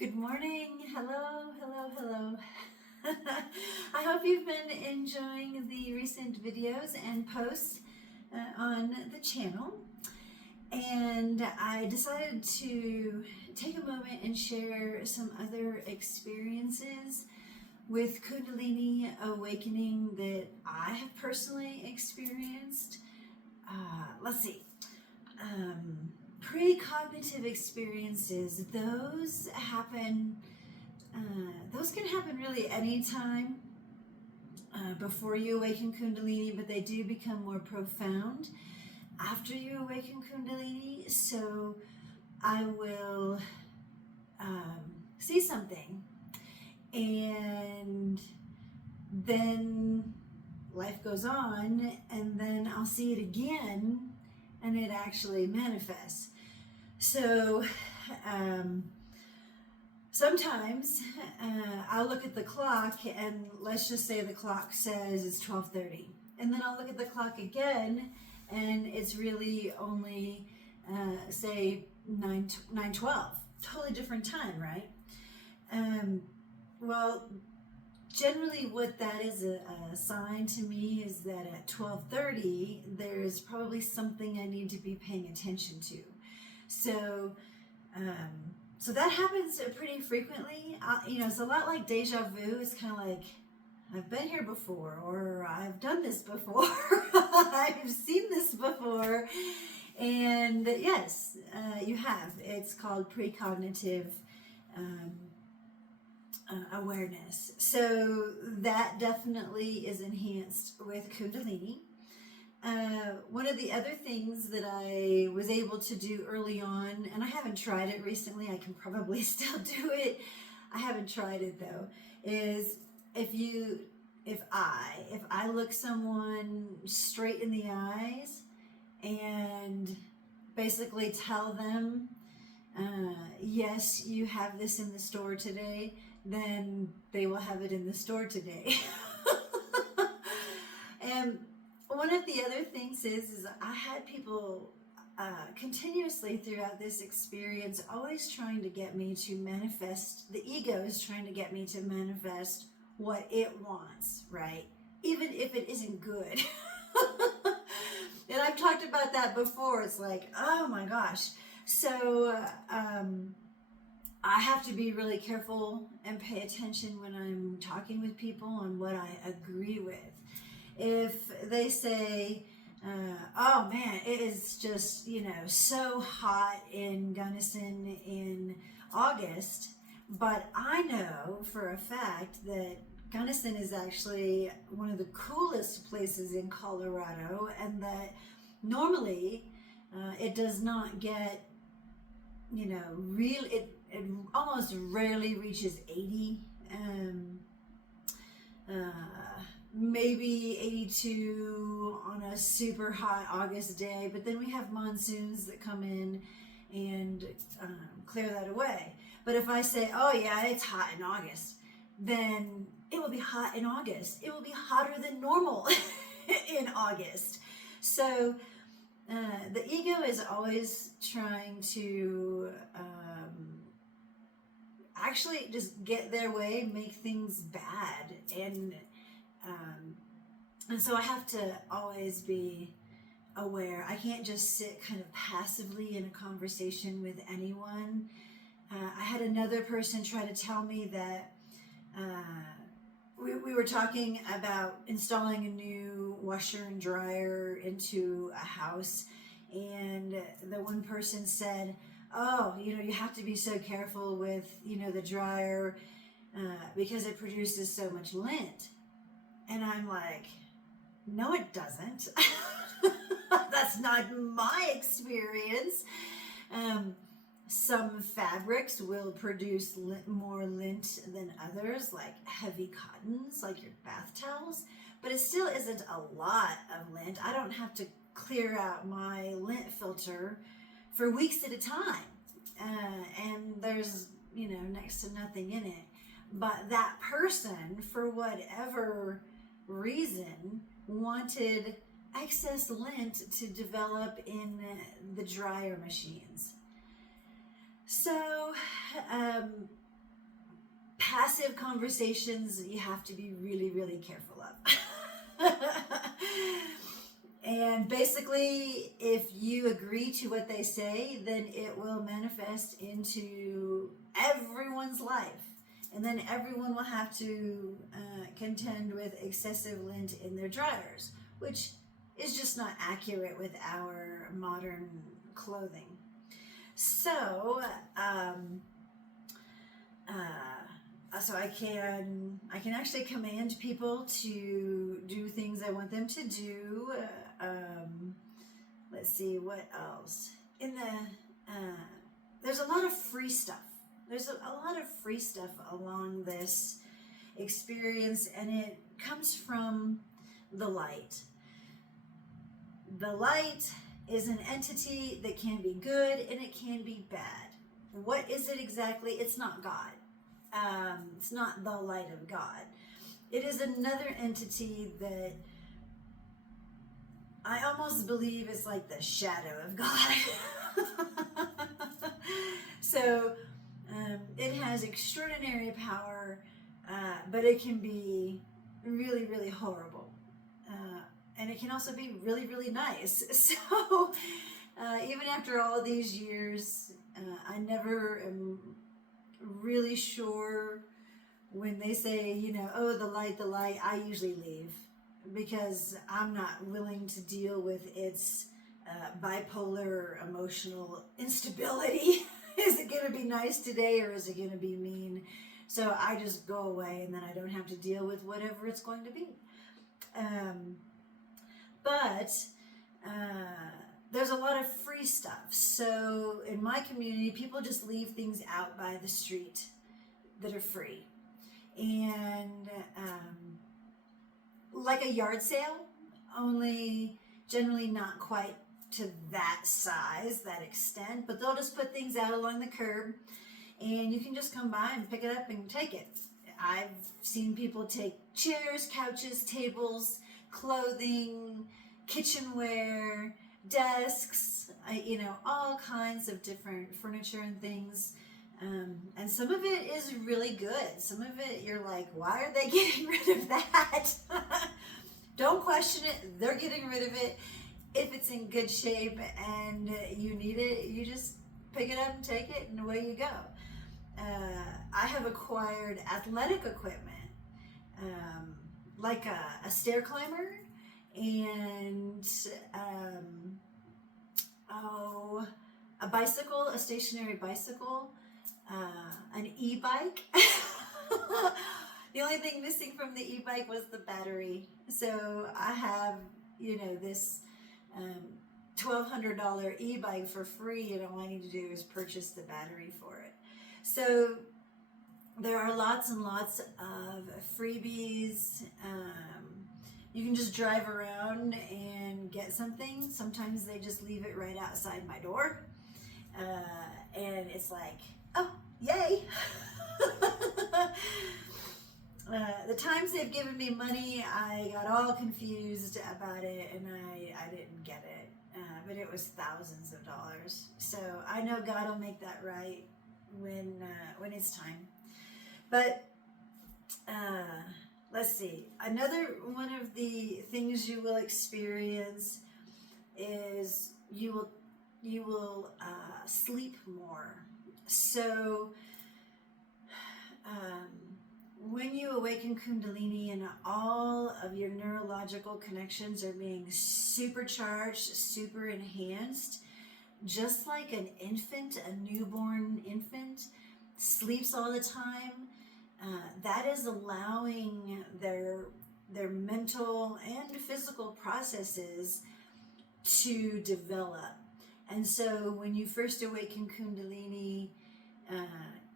Good morning. Hello, hello, hello. I hope you've been enjoying the recent videos and posts on the channel. And I decided to take a moment and share some other experiences with Kundalini awakening that I have personally experienced. Let's see. Precognitive experiences, those can happen really anytime before you awaken Kundalini, but they do become more profound after you awaken Kundalini. So I will see something, and then life goes on, and then I'll see it again, and it actually manifests. So sometimes I'll look at the clock, and let's just say the clock says it's 12:30, and then I'll look at the clock again, and it's really only say 9:12. Totally different time, right? Well, generally what that is a sign to me is that at 12:30 there's probably something I need to be paying attention to. So that happens pretty frequently. It's a lot like deja vu. It's kind of like, I've been here before, or I've done this before, I've seen this before. And yes, you have. It's called precognitive awareness. So that definitely is enhanced with Kundalini. One of the other things that I was able to do early on, and I haven't tried it recently, I can probably still do it, I haven't tried it though, is if I look someone straight in the eyes and basically tell them, yes, you have this in the store today, then they will have it in the store today. And one of the other things is I had people continuously throughout this experience always trying to get me to manifest. The ego is trying to get me to manifest what it wants, right? Even if it isn't good. And I've talked about that before. It's like, oh my gosh. So I have to be really careful and pay attention when I'm talking with people on what I agree with. If they say, oh man, it is just, so hot in Gunnison in August, but I know for a fact that Gunnison is actually one of the coolest places in Colorado, and that normally it does not get, it almost rarely reaches 80, maybe 82 on a super hot August day, but then we have monsoons that come in and clear that away. But if I say, oh yeah, it's hot in August, then it will be hot in August. It will be hotter than normal in August. So the ego is always trying to actually just get their way, make things bad, and so I have to always be aware. I can't just sit kind of passively in a conversation with anyone. I had another person try to tell me that we were talking about installing a new washer and dryer into a house, and the one person said, oh, you have to be so careful with, the dryer because it produces so much lint. And I'm like, no, it doesn't. That's not my experience. Some fabrics will produce more lint than others, like heavy cottons, like your bath towels, but it still isn't a lot of lint. I don't have to clear out my lint filter for weeks at a time, and there's, next to nothing in it. But that person, for whatever reason, wanted excess lint to develop in the dryer machines. So passive conversations you have to be really, really careful of. And basically, if you agree to what they say, then it will manifest into everyone's life. And then everyone will have to contend with excessive lint in their dryers, which is just not accurate with our modern clothing. So, so I can actually command people to do things I want them to do. Let's see, what else? There's a lot of free stuff. There's a lot of free stuff along this experience, and it comes from the light. The light is an entity that can be good and it can be bad. What is it exactly? It's not God. It's not the light of God. It is another entity that I almost believe is like the shadow of God. So it has extraordinary power, but it can be really, really horrible. And it can also be really, really nice. So even after all these years, I never am really sure when they say, you know, oh, the light, I usually leave because I'm not willing to deal with its bipolar emotional instability. Is it going to be nice today or is it going to be mean? So I just go away and then I don't have to deal with whatever it's going to be. But there's a lot of free stuff. So in my community, people just leave things out by the street that are free. And like a yard sale, only generally not quite to that size, that extent, but they'll just put things out along the curb and you can just come by and pick it up and take it. I've seen people take chairs, couches, tables, clothing, kitchenware, desks, all kinds of different furniture and things. And some of it is really good. Some of it, you're like, why are they getting rid of that? Don't question it. They're getting rid of it. If it's in good shape and you need it, you just pick it up and take it, and away you go. I have acquired athletic equipment, like a stair climber and a bicycle, a stationary bicycle, an e-bike. The only thing missing from the e-bike was the battery. So I have, this $1,200 e-bike for free, and all I need to do is purchase the battery for it. So there are lots and lots of freebies. You can just drive around and get something. Sometimes they just leave it right outside my door. And it's like, oh, yay. The times they've given me money, I got all confused about it, and I didn't get it. But it was thousands of dollars. So I know God will make that right when it's time. But let's see. Another one of the things you will experience is you will sleep more. So when you awaken Kundalini and all of your neurological connections are being supercharged, super enhanced, just like an infant, a newborn infant, sleeps all the time, that is allowing their mental and physical processes to develop. And so when you first awaken Kundalini,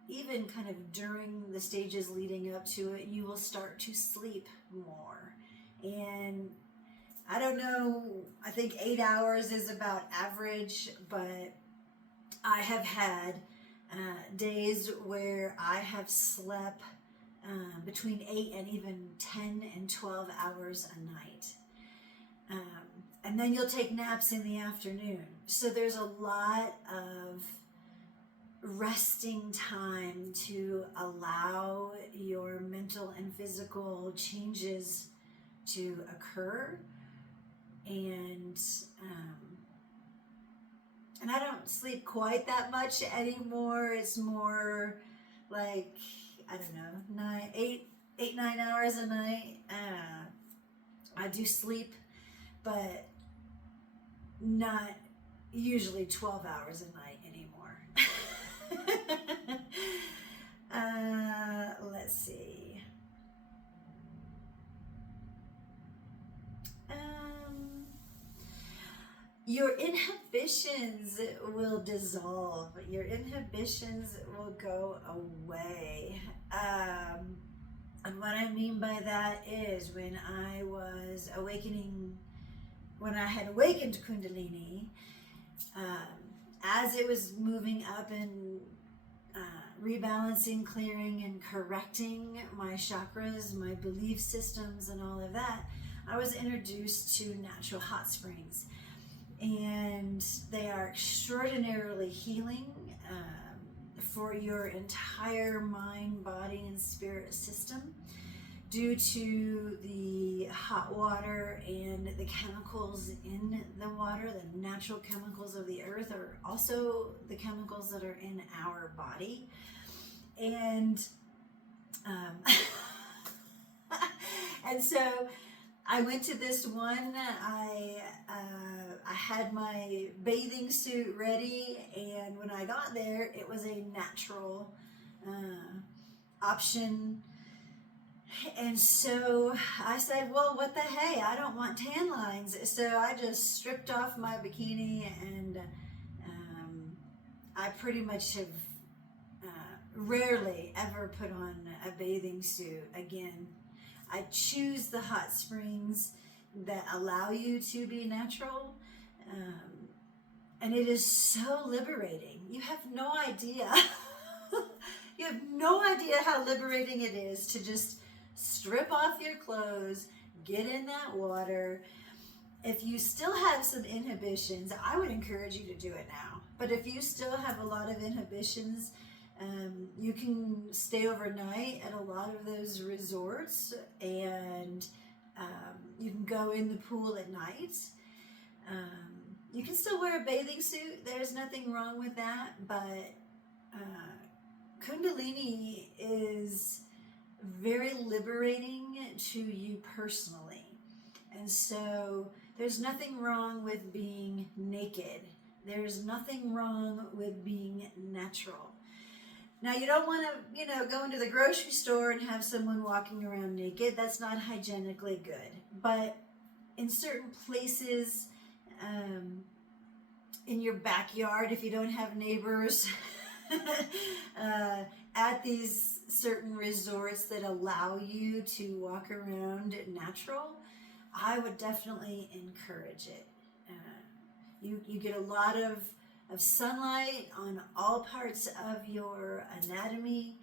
even kind of during the stages leading up to it, you will start to sleep more. And I don't know, I think 8 hours is about average, but I have had days where I have slept between 8 and even 10 and 12 hours a night. And then you'll take naps in the afternoon. So there's a lot of resting time time to allow your mental and physical changes to occur. And I don't sleep quite that much anymore. It's more like, I don't know, 9 hours a night. I do sleep, but not usually 12 hours a night anymore. Let's see. Your inhibitions will dissolve. Your inhibitions will go away. And what I mean by that is when I was awakening, when I had awakened Kundalini, as it was moving up and rebalancing, clearing, and correcting my chakras, my belief systems, and all of that, I was introduced to natural hot springs. And they are extraordinarily healing for your entire mind, body, and spirit system, due to the hot water and the chemicals in the water. The natural chemicals of the earth are also the chemicals that are in our body. And and so I went to this one. I had my bathing suit ready, and when I got there, it was a natural option. And so I said, well, what the hey, I don't want tan lines. So I just stripped off my bikini, and I pretty much have rarely ever put on a bathing suit again. I choose the hot springs that allow you to be natural, and it is so liberating. You have no idea. You have no idea how liberating it is to just strip off your clothes, get in that water. If you still have some inhibitions, I would encourage you to do it now. But if you still have a lot of inhibitions, you can stay overnight at a lot of those resorts, and you can go in the pool at night. You can still wear a bathing suit. There's nothing wrong with that, but Kundalini is very liberating to you personally. And so there's nothing wrong with being naked. There's nothing wrong with being natural. Now, you don't want to, go into the grocery store and have someone walking around naked. That's not hygienically good. But in certain places, in your backyard, if you don't have neighbors, at these certain resorts that allow you to walk around natural, I would definitely encourage it. You get a lot of sunlight on all parts of your anatomy,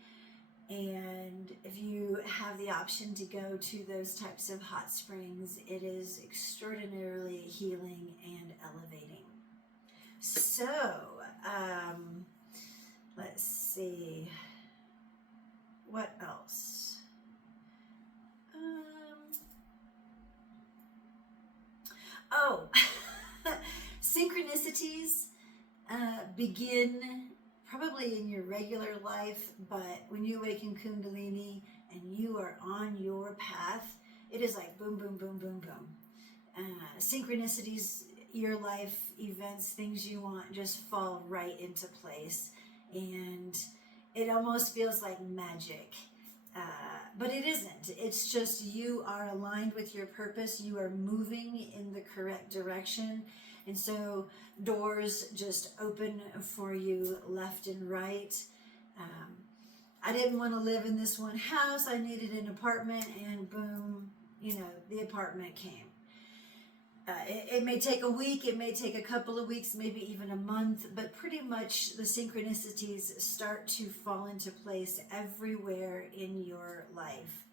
and if you have the option to go to those types of hot springs, it is extraordinarily healing and elevating. So, let's see, what else? Synchronicities begin probably in your regular life, but when you awaken Kundalini and you are on your path, it is like boom, boom, boom, boom, boom. Synchronicities, your life events, things you want just fall right into place, and it almost feels like magic. But it isn't. It's just you are aligned with your purpose. You are moving in the correct direction. And so doors just open for you left and right. I didn't want to live in this one house. I needed an apartment, and boom, the apartment came. It may take a week, it may take a couple of weeks, maybe even a month, but pretty much the synchronicities start to fall into place everywhere in your life,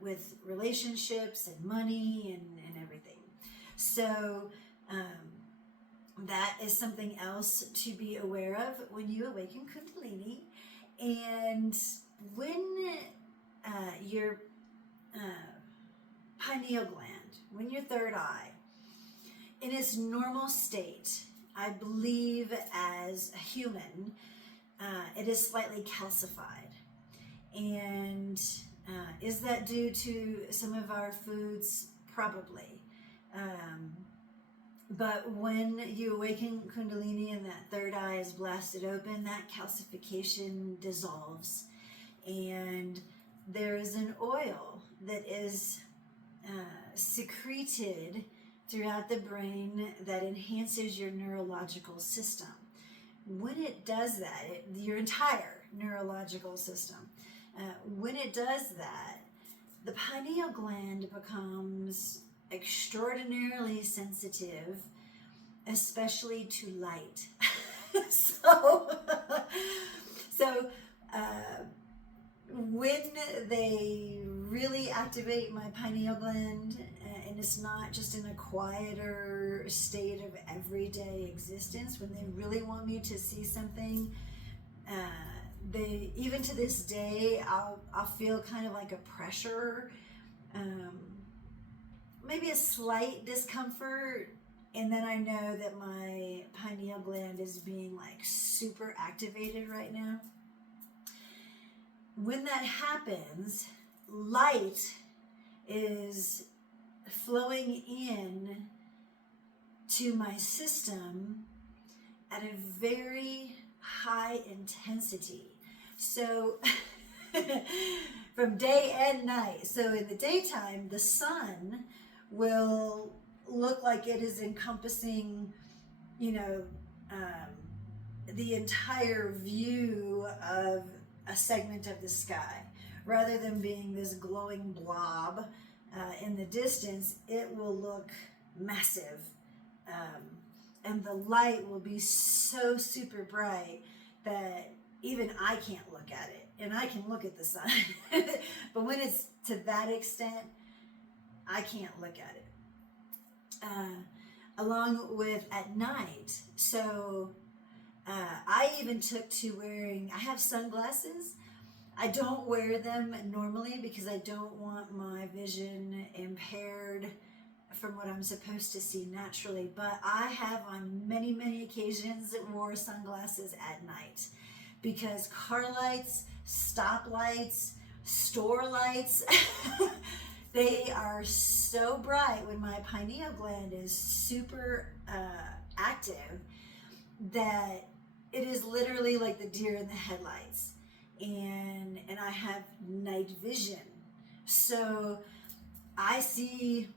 with relationships and money and everything. So that is something else to be aware of when you awaken Kundalini. And when your pineal gland, when your third eye, in its normal state, I believe as a human, it is slightly calcified. And is that due to some of our foods? Probably. But when you awaken Kundalini and that third eye is blasted open, that calcification dissolves. And there is an oil that is secreted throughout the brain that enhances your neurological system. When it does that, your entire neurological system, when it does that, the pineal gland becomes extraordinarily sensitive, especially to light. So when they really activate my pineal gland, and it's not just in a quieter state of everyday existence, when they really want me to see something, they, even to this day, I'll feel kind of like a pressure, maybe a slight discomfort, and then I know that my pineal gland is being like super activated right now. When that happens, light is flowing in to my system at a very high intensity. So from day and night. So in the daytime, the sun will look like it is encompassing, the entire view of a segment of the sky. Rather than being this glowing blob in the distance, it will look massive. And the light will be so super bright that even I can't look at it. And I can look at the sun. But when it's to that extent, I can't look at it. Along with at night. So I even took to I have sunglasses. I don't wear them normally because I don't want my vision impaired from what I'm supposed to see naturally. But I have on many, many occasions wore sunglasses at night because car lights, stoplights, store lights, they are so bright when my pineal gland is super active that it is literally like the deer in the headlights. And I have night vision. So I see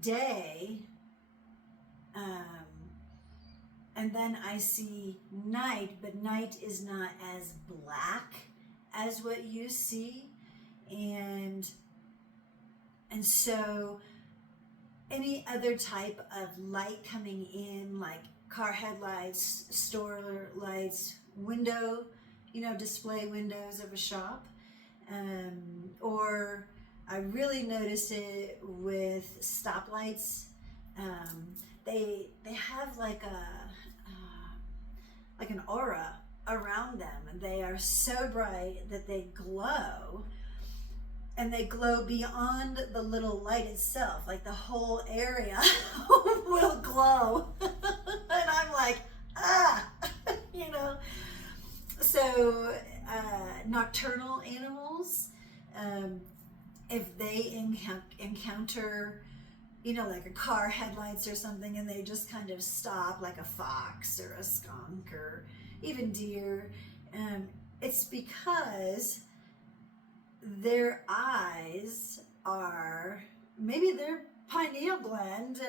day, and then I see night, but night is not as black as what you see. And so any other type of light coming in, like car headlights, store lights, window, display windows of a shop, or I really notice it with stoplights. They have like an aura around them, and they are so bright that they glow, and they glow beyond the little light itself. Like the whole area will glow, and I'm like, So nocturnal animals, if they encounter, like a car headlights or something, and they just kind of stop, like a fox or a skunk or even deer, it's because their eyes are, maybe their pineal gland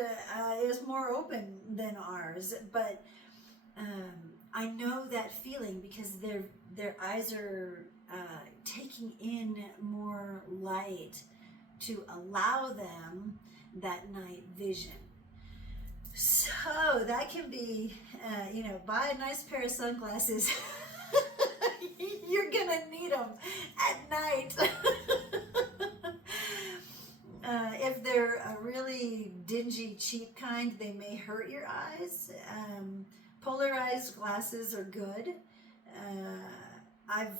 is more open than ours, but I know that feeling because their eyes are taking in more light to allow them that night vision. So that can be, buy a nice pair of sunglasses. You're gonna need them at night. If they're a really dingy, cheap kind, they may hurt your eyes. Polarized glasses are good. I've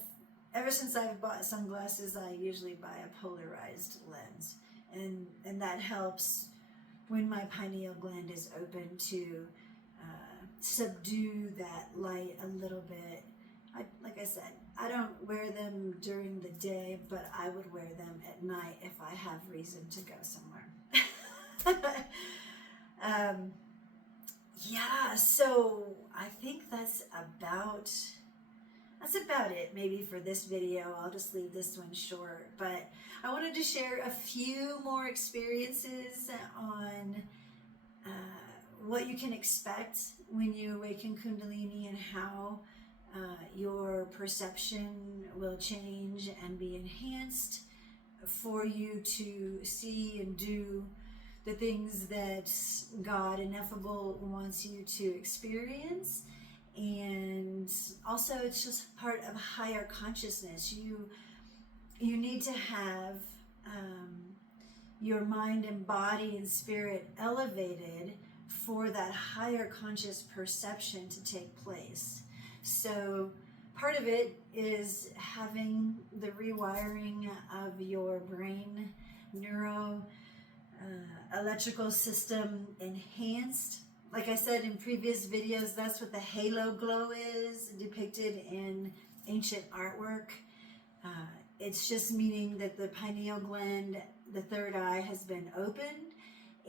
ever since I've bought sunglasses, I usually buy a polarized lens, and that helps when my pineal gland is open to subdue that light a little bit. Like I said, I don't wear them during the day, but I would wear them at night if I have reason to go somewhere. Yeah, so I think that's about it maybe for this video. I'll just leave this one short, but I wanted to share a few more experiences on what you can expect when you awaken Kundalini, and how your perception will change and be enhanced for you to see and do the things that God Ineffable wants you to experience. And also, it's just part of higher consciousness. You need to have your mind and body and spirit elevated for that higher conscious perception to take place. So part of it is having the rewiring of your brain electrical system enhanced. Like I said in previous videos, that's what the halo glow is, depicted in ancient artwork. It's just meaning that the pineal gland, the third eye, has been opened,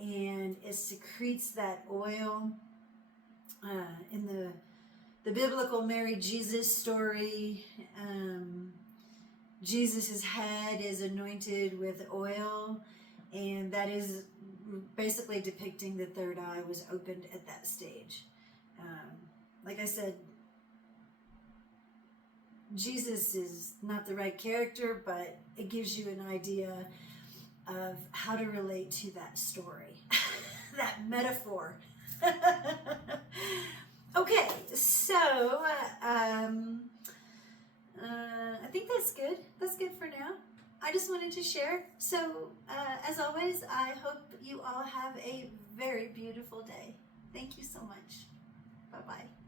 and it secretes that oil. In the biblical Mary Jesus story, Jesus's head is anointed with oil, and that is basically depicting the third eye was opened at that stage. Like I said, Jesus is not the right character, but it gives you an idea of how to relate to that story, that metaphor. Okay, so I think that's good. That's good for now. I just wanted to share. So as always, I hope you all have a very beautiful day. Thank you so much. Bye-bye.